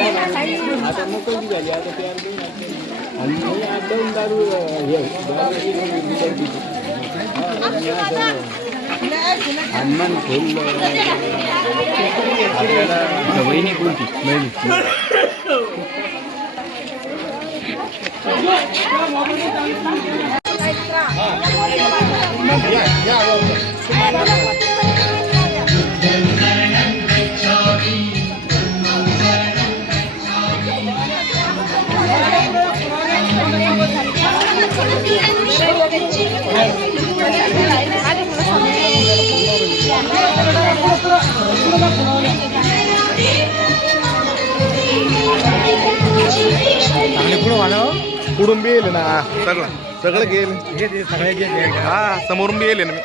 आता मोकळी झाली आता ते आणि दोन दारू हनुमान फुल आपल्याला वहिनी कोणती पुढून बी येईल ना. सगळं सगळं गेल हा समोरून बी येईल ना मी.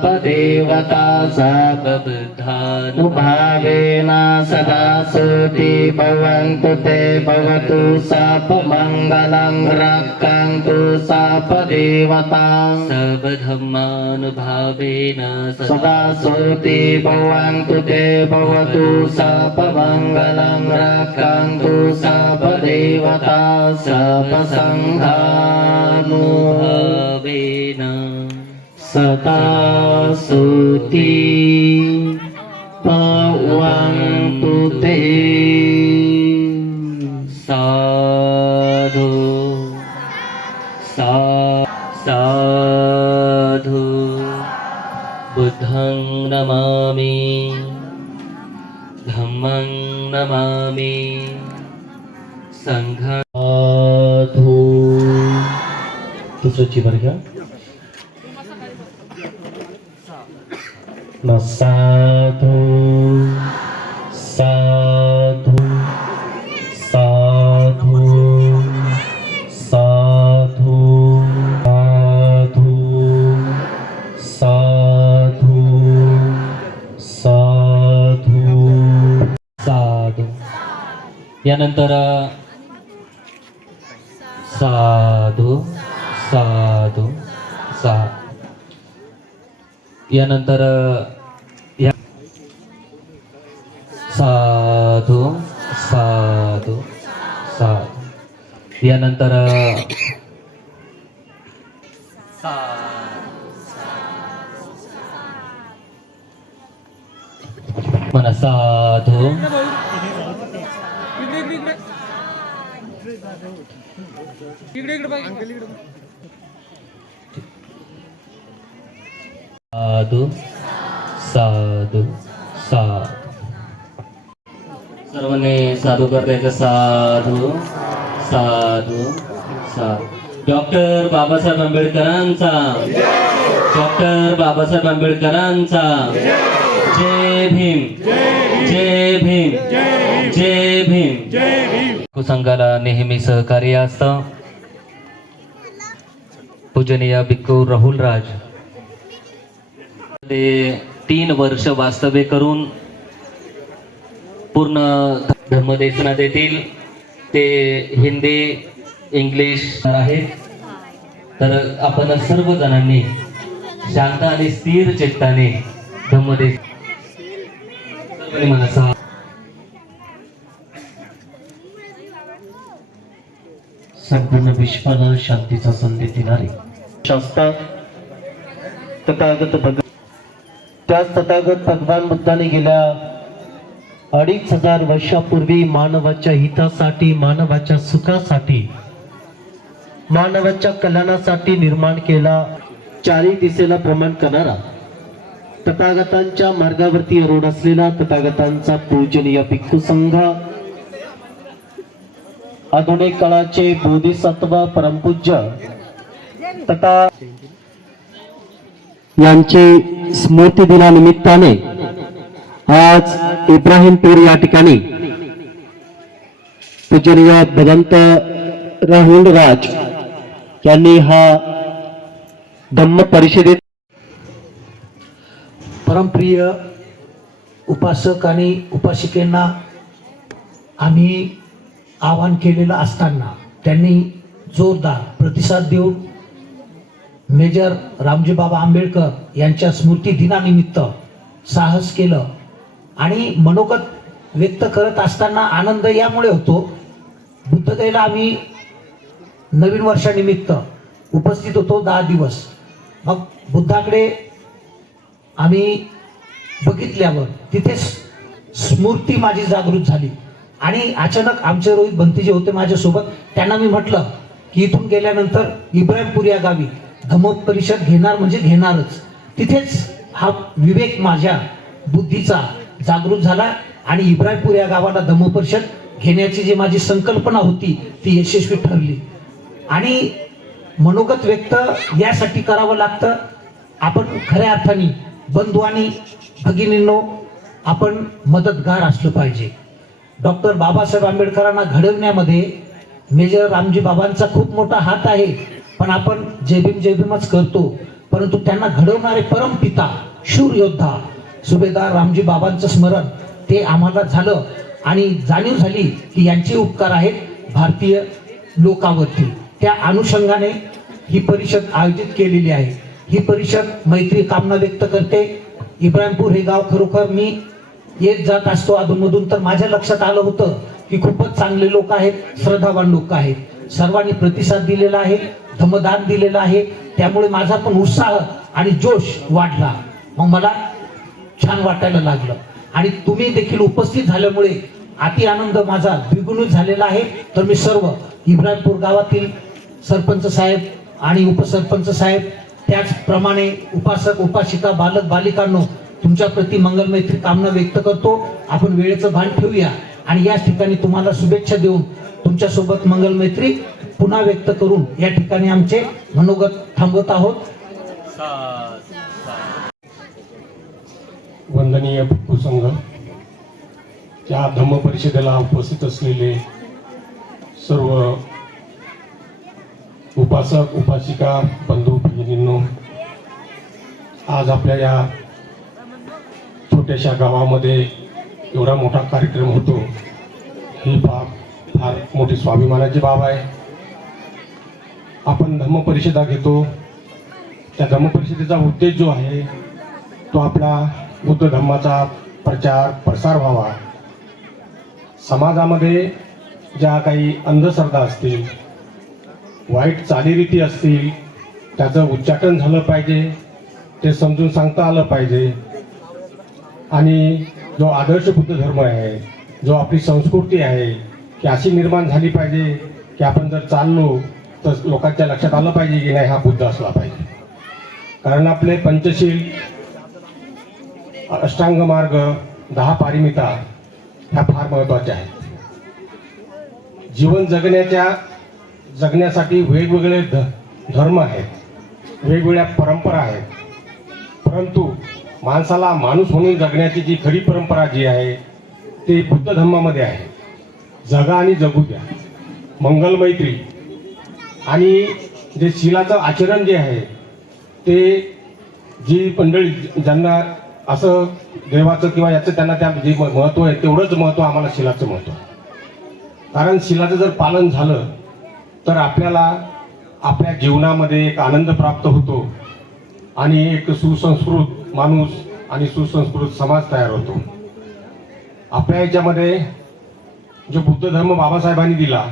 देवता सापबुद्धानुभावेन सदा सुति भवन्तु ते भवतु सापमङ्गलं रक्षन्तु सापदेवता सर्वधर्मानुभावेन सदा सुति भवन्तु ते भवतु सापमङ्गलं रक्षन्तु सापदेवता सापसङ्घानु सदा सुति ते साधु। सा साधु। बुद्धं नमामि। धम्मं नमामि। संघ साधु। दुसरं चिवर घ्या. न साधू साधू साधू साधू साधू साधू साधू साधू. यानंतर साधू साधू सा यानंतर या साधू साधू साधू. यानंतर म्हणा साधू. साधू साधू साधू. सर्वांनी साधू करतायचं साधू साधू साधू. डॉक्टर बाबासाहेब आंबेडकरांचा. डॉक्टर बाबासाहेब आंबेडकरांचा. जय भीम. जय भीम. जय भीम. संघाला नेहमी सहकार्य असतं. पूजनीय भिक्खू राहुल राज ते तीन वर्ष वास्तव्य करून पूर्ण धर्मदेशना देतील ते हिंदी इंग्लिश आहेत. तर आपण सर्व जणांनी शांत आणि स्थिर चित्ताने धर्मदेश सर्वांनी मला संपूर्ण विश्वाला शांतीचा संदेश देणारे. शास्त्र तथागत भग त्याच तथागत भगवान बुद्धाने गेल्या अडीच हजार वर्षापूर्वी मानवाच्या हितासाठी मानवाच्या सुखासाठी मानवाच्या कल्याणासाठी निर्माण केला चारी दिशेला प्रमाण करणारा तथागतांच्या मार्गावरती रोड असलेला तथागतांचा पूजनीय भिक्खू संघ. आधुनिक काळाचे बोधिसत्व परमपूज्य तथा यांचे स्मृती दिनानिमित्ताने आज इब्राहिमपूर या ठिकाणी पूजनीय भदंत राहुल राज यांनी हा धम्म परिषदेत परमप्रिय उपासक आणि उपासिकेंना आम्ही आवाहन केलेलं असताना त्यांनी जोरदार प्रतिसाद देऊन मेजर रामजी बाबा आंबेडकर यांच्या स्मृती दिनानिमित्त साहस केलं आणि मनोगत व्यक्त करत असताना आनंद यामुळे होतो. बुद्धगयेला आम्ही नवीन वर्षानिमित्त उपस्थित होतो दहा दिवस. मग बुद्धाकडे आम्ही बघितल्यावर तिथे स्मृती माझी जागृत झाली. आणि अचानक आमचे रोहित भंती जे होते माझ्यासोबत. त्यांना मी म्हटलं की इथून गेल्यानंतर इब्राहिमपूर या गावी धमक परिषद घेणार म्हणजे घेणारच. तिथेच हा विवेक माझ्या बुद्धीचा जागृत झाला आणि इब्राहिमपूर या गावाला धम्म परिषद घेण्याची जी माझी संकल्पना होती ती यशस्वी ठरली. आणि मनोगत व्यक्त यासाठी करावं लागतं. आपण खऱ्या अर्थाने बंधू आणि भगिनींनो आपण मदतगार असलं पाहिजे. डॉक्टर बाबासाहेब आंबेडकरांना घडवण्यामध्ये मेजर रामजी बाबांचा खूप मोठा हात आहे. पण आपण जयभीम जयभीमच करतो. परंतु त्यांना घडवणारे परमपिता शूर योद्धा सुभेदार रामजी बाबांचं स्मरण ते आम्हाला झालं आणि जाणीव झाली की यांचे उपकार आहेत भारतीय लोकावरती. त्या अनुषंगाने ही परिषद आयोजित केलेली आहे. ही परिषद मैत्री कामना व्यक्त करते. इब्राहिमपूर हे गाव खरोखर मी येत जात असतो. अधूनमधून तर माझ्या लक्षात आलं होतं की खूपच चांगले लोक आहेत श्रद्धावान लोक आहेत. सर्वांनी प्रतिसाद दिलेला आहे. धमदान दिलेलं आहे. त्यामुळे माझा पण उत्साह आणि जोश वाढला. मग मला छान वाटायला लागलं. आणि तुम्ही देखील उपस्थित झाल्यामुळे अति आनंद माझा द्विगुणित झालेला आहे. तर मी सर्व इब्राहिमपूर गावातील सरपंच साहेब आणि उपसरपंच साहेब त्याचप्रमाणे उपासक उपासिका बालक बालिकांनो तुमच्या प्रति मंगलमैत्री कामना व्यक्त करतो. आपण वेळेचं भान ठेवूया. आणि याच ठिकाणी तुम्हाला शुभेच्छा देऊन तुमच्यासोबत मंगलमैत्री पुन्हा व्यक्त करून या ठिकाणी आमचे मनोगत थांबवत आहोत. वंदनीय भिक्खू संघ त्या धम्म परिषदेला उपस्थित असलेले सर्व उपासक उपासिका बंधू भगिनींनो आज आपल्या या छोट्याशा गावामध्ये एवढा मोठा कार्यक्रम होतो. ही बाब फार मोठी स्वाभिमानाची बाब आहे. आपण धर्मपरिषदा घेतो. त्या धर्मपरिषदेचा उद्देश जो आहे तो आपला बुद्ध धर्माचा प्रचार प्रसार व्हावा. समाजामध्ये ज्या काही अंधश्रद्धा असतील वाईट चालीरीती असतील त्याचं उच्चाटन झालं पाहिजे ते समजून सांगता आलं पाहिजे. आणि जो आदर्श बुद्ध धर्म आहे जो आपली संस्कृती आहे की अशी निर्माण झाली पाहिजे की आपण जर चाललो तर लोकांच्या लक्षात आलं पाहिजे की नाही हा बुद्ध असला पाहिजे. कारण आपले पंचशील अष्टांग मार्ग दहा पारिमिता ह्या फार महत्त्वाच्या आहेत. जीवन जगण्याच्या जगण्यासाठी वेगवेगळे ध धर्म आहेत. वेगवेगळ्या परंपरा आहेत. परंतु माणसाला माणूस म्हणून जगण्याची जी खरी परंपरा जी आहे ती बुद्ध धर्मामध्ये आहे. जगा आणि जगू द्या. मंगलमैत्री आणि जे शिलाचं आचरण जे आहे ते जी मंडळी ज्यांना असं देवाचं किंवा याचं त्यांना त्या जे म- महत्त्व आहे तेवढंच महत्त्व आम्हाला शिलाचं महत्त्व कारण शिलाचं जर पालन झालं तर आपल्याला आपल्या जीवनामध्ये एक आनंद प्राप्त होतो आणि एक सुसंस्कृत माणूस आणि सुसंस्कृत समाज तयार होतो. आपल्या याच्यामध्ये जो बुद्ध धर्म बाबासाहेबांनी दिला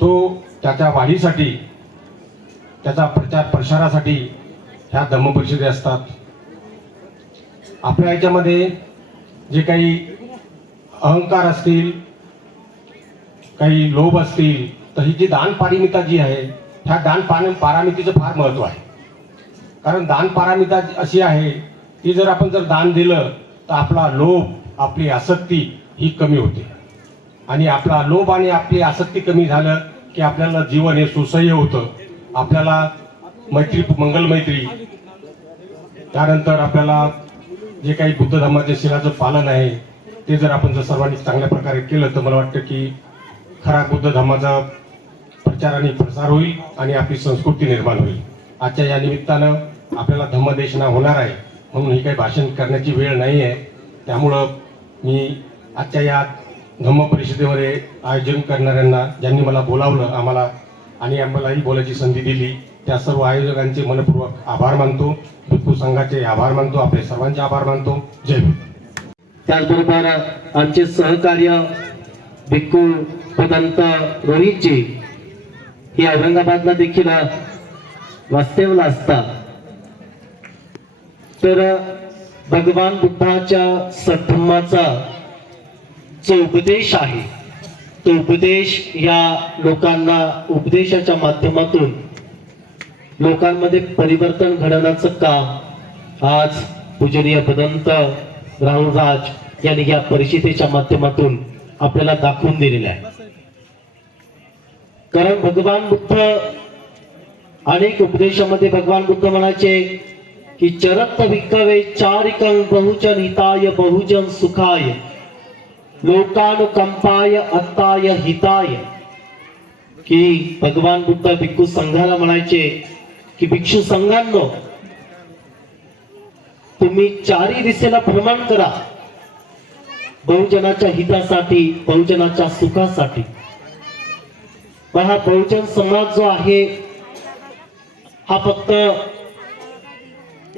तो त्याच्या वाढीसाठी त्याचा प्रचार प्रसारासाठी ह्या धम्मपरिषदे असतात. आपल्या याच्यामध्ये जे काही अहंकार असतील काही लोभ असतील तर ही जी दान पारिमिता जी आहे ह्या दान पार पारामितीचं फार महत्त्व आहे. कारण दान पारामिता अशी आहे की जर आपण जर दान दिलं तर आपला लोभ आपली आसक्ती ही कमी होते. आणि आपला लोभ आणि आपली आसक्ती कमी झालं की आपल्याला जीवन हे सुसह्य होतं. आपल्याला मैत्री मंगल मैत्री. त्यानंतर आपल्याला जे काही बुद्ध धर्माच्या शिलाचं पालन आहे ते जर आपण जर सर्वांनी चांगल्या प्रकारे केलं तर मला वाटतं की खरा बुद्ध धर्माचा प्रचार आणि प्रसार होईल आणि आपली संस्कृती निर्माण होईल. आजच्या या निमित्तानं आपल्याला धम्मदेशना होणार आहे म्हणून ही काही भाषण करण्याची वेळ नाही आहे त्यामुळं मी आजच्या या धम्म परिषदेमध्ये आयोजन करणाऱ्यांना ज्यांनी मला बोलावलं आम्हाला आणि आम्हालाही बोलायची संधी दिली त्या सर्व आयोजकांचे मनपूर्वक आभार मानतो. भिक्खू संघाचे आभार मानतो. आपले सर्वांचे आभार मानतो. जय भीम त्याचबरोबर आमचे सहकार्य भिक्खू पदंत रोहितजी हे औरंगाबादला देखील वास्तव्यला असतात. तर भगवान बुद्धाच्या सद्धम्माचा जो उपदेश आहे तो उपदेश या लोकांना उपदेशाच्या माध्यमातून लोकांमध्ये परिवर्तन घडवण्याचं काम आज पूजनीय भदंत राहुलराज यांनी या परिषदेच्या माध्यमातून आपल्याला दाखवून दिलेलं आहे. कारण भगवान बुद्ध अनेक उपदेशामध्ये भगवान बुद्ध म्हणायचे की चरत विकवे चारिकं बहुजन हिताय बहुजन सुखाय. लोकानुकंपाय अत्ताय हिताय. की भगवान बुद्ध भिक्खू संघाला म्हणायचे की भिक्षू संघांनो तुम्ही चारी दिशेला भ्रमण करा. बहुजनाच्या हितासाठी बहुजनाच्या सुखासाठी. पण हा बहुजन समाज जो आहे हा फक्त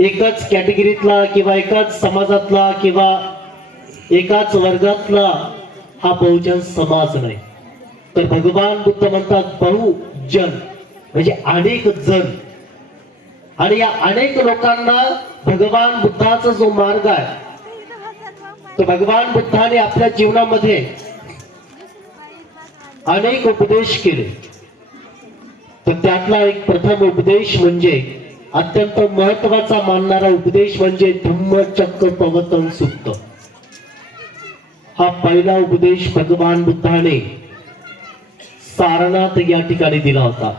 एकाच कॅटेगरीतला किंवा एकाच समाजातला किंवा एकाच वर्गातला हा बहुजन समाज नाही. तर भगवान बुद्ध म्हणतात बहुजन म्हणजे अनेक जण आणि या अनेक लोकांना भगवान बुद्धाचा जो मार्ग आहे तो भगवान बुद्धाने आपल्या जीवनामध्ये अनेक उपदेश केले. तर त्यातला एक प्रथम उपदेश म्हणजे अत्यंत महत्त्वाचा मानणारा उपदेश म्हणजे धम्मचक्र पवतन सुप्त. हा पहिला उपदेश भगवान बुद्धाने सारनाथ या ठिकाणी दिला होता.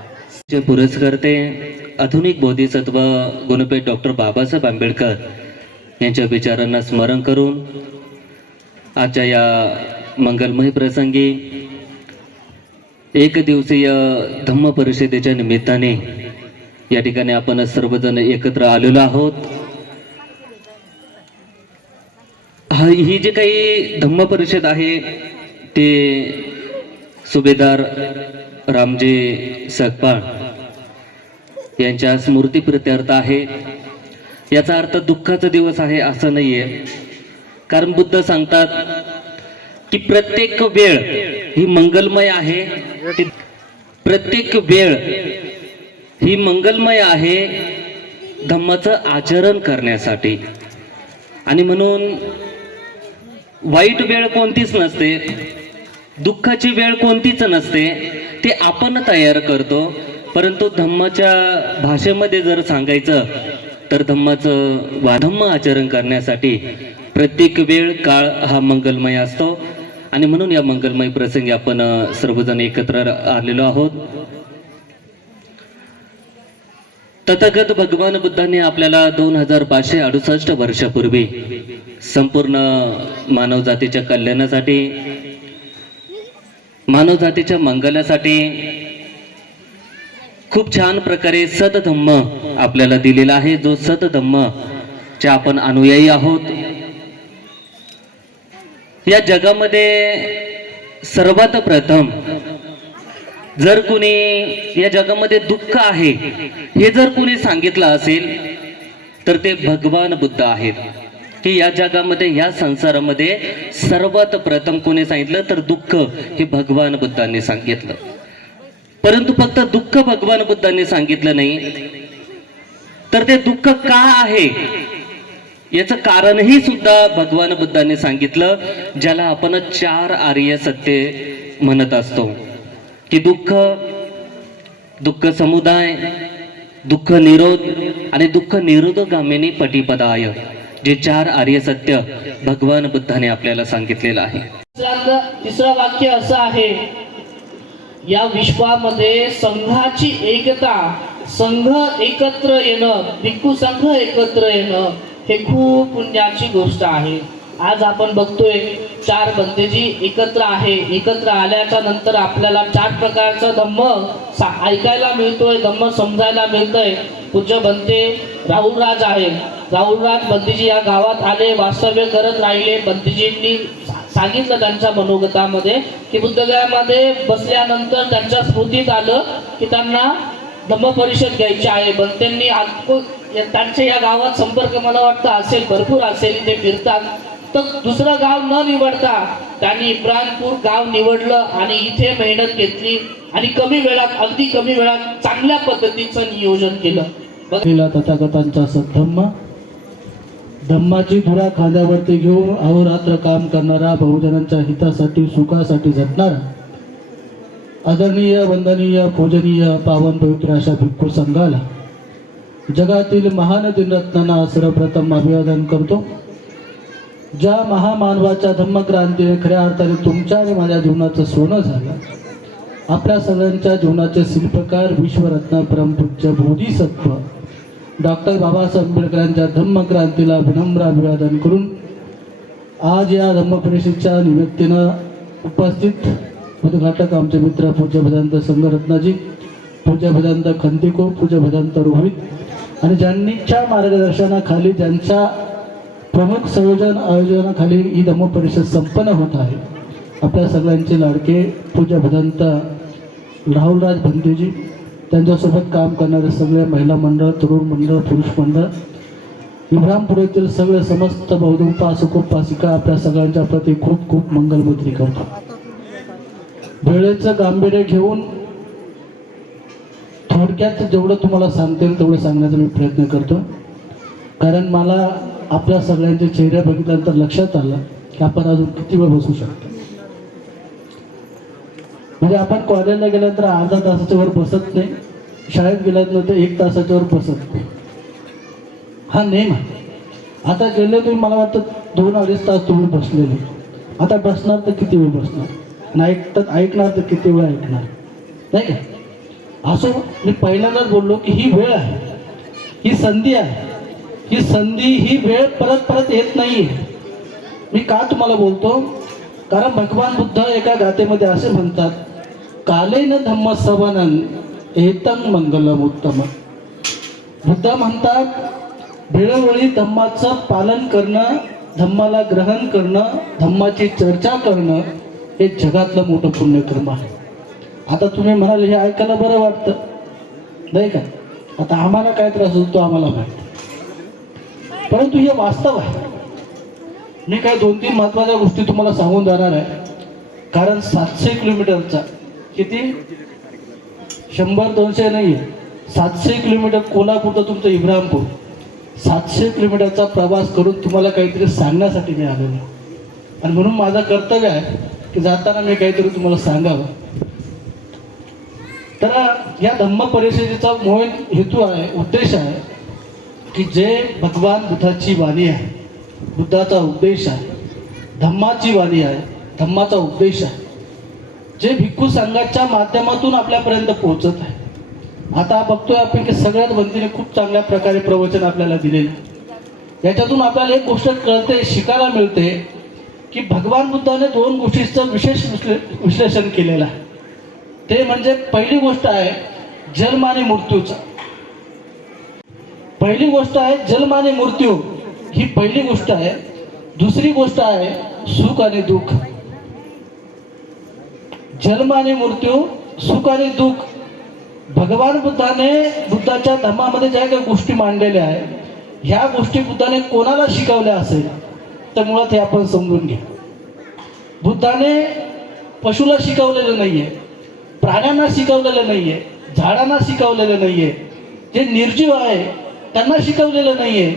पुरस्कर्ते आधुनिक बोधिसत्व गुणपेठ डॉक्टर बाबासाहेब आंबेडकर यांच्या विचारांना स्मरण करून आजच्या या मंगलमय प्रसंगी एक दिवसीय धम्म परिषदेच्या निमित्ताने या ठिकाणी आपण सर्वजण एकत्र आलेलो आहोत. हा ही जे काही धम्म परिषद आहे ते सुभेदार रामजे सगपाळ यांच्या स्मृती प्रत्यर्थ आहे. याचा अर्थ दुःखाचा दिवस आहे असं नाहीये. कारण बुद्ध सांगतात की प्रत्येक वेळ ही मंगलमय आहे. ती- प्रत्येक वेळ ही मंगलमय आहे धम्माचं आचरण करण्यासाठी. आणि म्हणून वाईट वेळ कोणतीच नसते दुःखाची वेळ कोणतीच नसते ते आपण तयार करतो. परंतु धम्माच्या भाषेमध्ये जर सांगायचं तर धम्माचं वाधम्म आचरण करण्यासाठी प्रत्येक वेळ काळ हा मंगलमय असतो. आणि म्हणून या मंगलमय प्रसंगी आपण सर्वजण एकत्र आलेलो आहोत. तथागत भगवान बुद्धांनी आपल्याला दोन हजार पाचशे अडुसष्ट वर्षापूर्वी संपूर्ण मानवजातीच्या कल्याणासाठी मानवजातीच्या मंगलासाठी खूप छान प्रकारे सतधम्म आपल्याला दिलेला आहे. जो सतधम्म चे आपण अनुयायी आहोत. या जगामध्ये सर्वात प्रथम जर कुणी या जगामध्ये दुःख आहे हे जर कुणी सांगितलं असेल तर ते भगवान बुद्ध आहेत. की या जगामध्ये या संसारामध्ये सर्वात प्रथम कोणी सांगितलं तर दुःख हे भगवान बुद्धांनी सांगितलं. परंतु फक्त दुःख भगवान बुद्धांनी सांगितलं नाही तर ते दुःख का आहे? याचं कारणही सुद्धा भगवान बुद्धांनी सांगितलं ज्याला आपण चार आर्य सत्य म्हणत असतो. की दुःख दुःख समुदाय दुःख निरोध आणि दुःख निरोधगामिनी पटिपदाय जे चार आर्य सत्य भगवान बुद्धाने आपल्याला सांगितलेलं आहे. तिसरं वाक्य असं आहे या विश्वामध्ये संघाची एकता संघ एकत्र येणं भिक्खू संघ एकत्र येणं हे खूप पुण्याची गोष्ट आहे. आज आपण बघतोय चार बंदेजी एकत्र आहे. एकत्र आल्याच्यानंतर आपल्याला चार प्रकारचा धम्म सा- ऐकायला मिळतोय धम्म समजायला मिळतंय. पूज्य बनते राहुलराज आहे. राहुलराज बंदीजी या गावात आले वास्तव्य करत राहिले. बंदीजींनी सांगितलं त्यांच्या मनोगतामध्ये की बुद्धगयामध्ये बसल्यानंतर त्यांच्या स्मृतीत आलं की त्यांना धम्म परिषद घ्यायची आहे. पण त्यांचे त्यांच्या या गावात संपर्क मला वाटतं असेल भरपूर असेल ते फिरतात. तर दुसरं गाव न निवडता त्यांनी इब्राहिमपूर गाव निवडलं आणि इथे मेहनत घेतली आणि कमी वेळात अगदी कमी वेळात चांगल्या पद्धतीचं नियोजन केलं. बघा. तथागतांचा सद्धम्म धम्माची धुरा खांद्यावरती घेऊन अहोरात्र काम करणारा बहुजनांच्या हितासाठी सुखासाठी झटणारा आदरणीय वंदनीय पूजनीय पावन पवित्र अशा भिक्खू संघाला जगातील महान दिनरत्नांना सर्वप्रथम अभिवादन करतो. ज्या महामानवाच्या धम्मक्रांतीने खऱ्या अर्थाने तुमच्या आणि माझ्या जीवनाचं सोनं झालं. आपल्या सगळ्यांच्या जीवनाचे शिल्पकार विश्वरत्न परमपूज्य बोधिसत्व डॉक्टर बाबासाहेब आंबेडकरांच्या धम्मक्रांतीला विनम्र अभिवादन करून आज या धम्म परिषदेच्या निमित्तानं उपस्थित उद्घाटक आमचे मित्र पूज्य भदंत संघरत्नाजी पूज्य भदांत खंतिको पूज्य भदांत रोहित आणि ज्यांनीच्या मार्गदर्शनाखाली ज्यांच्या प्रमुख संयोजन आयोजनाखाली ही धम्म परिषद संपन्न होत आहे. आपल्या सगळ्यांचे लाडके पूजा भदंत राहुलराज भंतेजी त्यांच्यासोबत काम करणारे सगळे महिला मंडळ तरुण मंडळ पुरुष मंडळ इब्रामपुरेतील सगळे समस्त बौद्ध उपासक उपासिका आपल्या सगळ्यांच्या प्रती खूप खूप मंगलमैत्री करतो. वेळेचं गांभीर्य घेऊन थोडक्यात जेवढं तुम्हाला सांगता येईल तेवढं सांगण्याचा मी प्रयत्न करतो. कारण मला आपल्या सगळ्यांच्या चेहऱ्या बघितल्यानंतर लक्षात आलं की आपण अजून किती वेळ बसू शकतो. म्हणजे आपण कॉलेजला गेल्यानंतर अर्धा तासाच्या वर बसत नाही शाळेत गेल्यानंतर एक तासाच्या वर बसत नाही. हा नेम आहे. आता गेले तुम्ही मला वाटतं दोन अडीच तास तुम्ही बसलेले. आता बसणार तर किती वेळ बसणार? आणि ऐकतात ऐकणार तर किती वेळ ऐकणार? नाही का? असो मी पहिल्यांदाच बोललो की ही वेळ आहे. ही संधी आहे. ही संधी ही वेळ परत परत येत नाही. मी का तुम्हाला बोलतो? कारण भगवान बुद्ध एका गाथेमध्ये असे म्हणतात कालेन धम्म सवनन एतंग मंगलम उत्तम. बुद्ध म्हणतात वेळोवेळी धम्माचं पालन करणं धम्माला ग्रहण करणं धम्माची चर्चा करणं हे जगातलं मोठं पुण्यकर्म आहे. आता तुम्ही म्हणाल हे ऐकायला बरं वाटतं. नाही का? आता आम्हाला काय त्रास होतो आम्हाला माहिती. परंतु हे वास्तव आहे. मी काय दोन तीन महत्त्वाच्या गोष्टी तुम्हाला सांगून जाणार आहे. कारण सातशे किलोमीटरचा किती? शंभर दोनशे नाही आहे सातशे किलोमीटर कोल्हापूर तर तुमचं इब्राहिमपूर. सातशे किलोमीटरचा प्रवास करून तुम्हाला काहीतरी सांगण्यासाठी मी आलेलो आणि म्हणून माझं कर्तव्य आहे की जाताना मी काहीतरी तुम्हाला सांगावं. तर या धम्म परिषदेचा मोहन हेतू आहे उद्देश आहे की जे भगवान बुद्धाची वाणी आहे बुद्धाचा उपदेश आहे धम्माची वाणी आहे धम्माचा उपदेश आहे जे भिक्खू संघाच्या माध्यमातून आपल्यापर्यंत पोहोचत आहे. आता बघतोय आपण की सगळ्यात बंदीने खूप चांगल्या प्रकारे प्रवचन आपल्याला दिलेलं आहे. याच्यातून आपल्याला एक गोष्ट कळते शिकायला मिळते की भगवान बुद्धाने दोन गोष्टीचं विशेष विश्ले विश्लेषण केलेलं आहे. ते म्हणजे पहिली गोष्ट आहे जन्म आणि मृत्यूचा. पहिली गोष्ट आहे जन्म आणि मृत्यू. ही पहिली गोष्ट आहे. दुसरी गोष्ट आहे सुख आणि दुःख. जन्म आणि मृत्यू सुख आणि दुःख. भगवान बुद्धाने बुद्धाच्या धर्मामध्ये ज्या काही गोष्टी मांडलेल्या आहेत ह्या गोष्टी बुद्धाने कोणाला शिकवल्या असेल तर मुळात हे आपण समजून घ्या. बुद्धाने पशुला शिकवलेलं नाहीये प्राण्यांना शिकवलेलं नाहीये झाडांना शिकवलेलं नाहीये. जे निर्जीव आहे त्यांना शिकवलेलं नाहीये.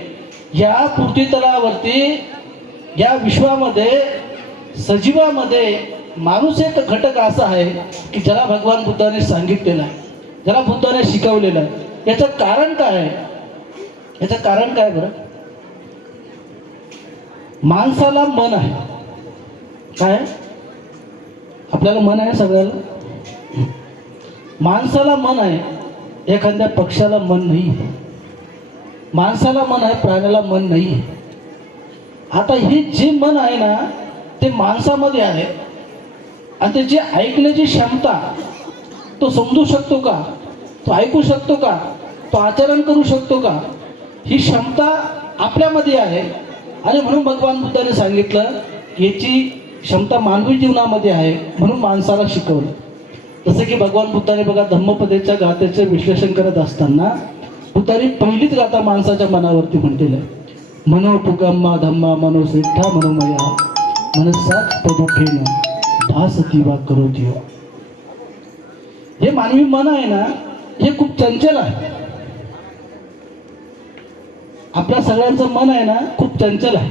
या पृथ्वीतलावरती या विश्वामध्ये सजीवामध्ये माणूस एक घटक असा आहे की ज्याला भगवान बुद्धाने सांगितलेलं आहे. ज्याला बुद्धाने शिकवलेलं आहे. याचं कारण काय आहे? याचं कारण काय बरं? माणसाला मन आहे. काय? आपल्याला मन आहे सगळ्याला? माणसाला मन आहे. एखाद्या पक्षाला मन नाही. आहे माणसाला मन आहे प्राण्याला मन नाही आता हे जे मन आहे ना ते माणसामध्ये आहे. आणि त्याची ऐकण्याची क्षमता तो समजू शकतो का? तो ऐकू शकतो का? तो आचरण करू शकतो का? ही क्षमता आपल्यामध्ये आहे. आणि म्हणून भगवान बुद्धाने सांगितलं याची क्षमता मानवी जीवनामध्ये आहे म्हणून माणसाला शिकवलं. जसं की भगवान बुद्धाने बघा धम्मपदेच्या गाथेचे विश्लेषण करत असताना बुद्धाने पहिलीच गाथा माणसाच्या मनावरती म्हटलेलं आहे. मनोपुगम्मा धम्मा मनोश्रेष्ठा मनोमया मनसात पदुखेन. भासती वा करोती वा. हे मानवी मन आहे ना हे खूप चंचल आहे. आपल्या सगळ्यांचं मन आहे ना खूप चंचल आहे.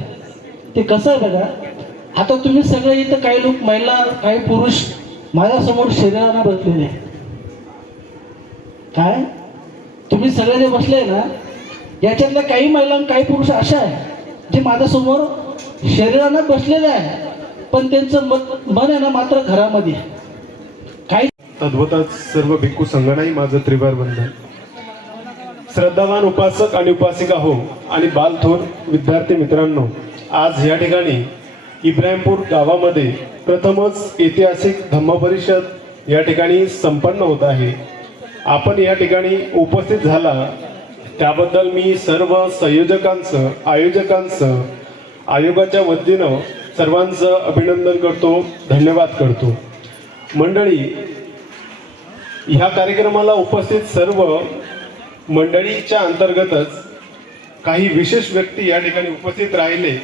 ते कसं आहे बघा आता तुम्ही सगळे इथं काही लोक महिला काही पुरुष माझ्यासमोर शरीराला बसलेले आहे. काय? तुम्ही सगळे जे बसले ना याच्यातल्या काही महिला काही पुरुष अशा आहे जे माझ्यासमोर शरीरानं बसलेले आहे पण त्यांचं मन मन आहे ना मात्र घरामध्ये. काही तद्वतच सर्व भिक्खू संगणाही माझं त्रिवार बंधन. श्रद्धावान उपासक आणि उपासिका हो आणि बालथोर विद्यार्थी मित्रांनो आज या ठिकाणी इब्राहिमपूर गावामध्ये प्रथमच ऐतिहासिक धम्म परिषद या ठिकाणी संपन्न होत आहे. आपण या ठिकाणी उपस्थित झाला. त्याबद्दल मी सर्व संयोजकांचं आयोजकांचं आयोगाच्या वतीनं सर्वांचं अभिनंदन करतो धन्यवाद करतो. मंडळी ह्या कार्यक्रमाला उपस्थित सर्व मंडळीच्या अंतर्गतच काही विशेष व्यक्ती या ठिकाणी उपस्थित राहिले.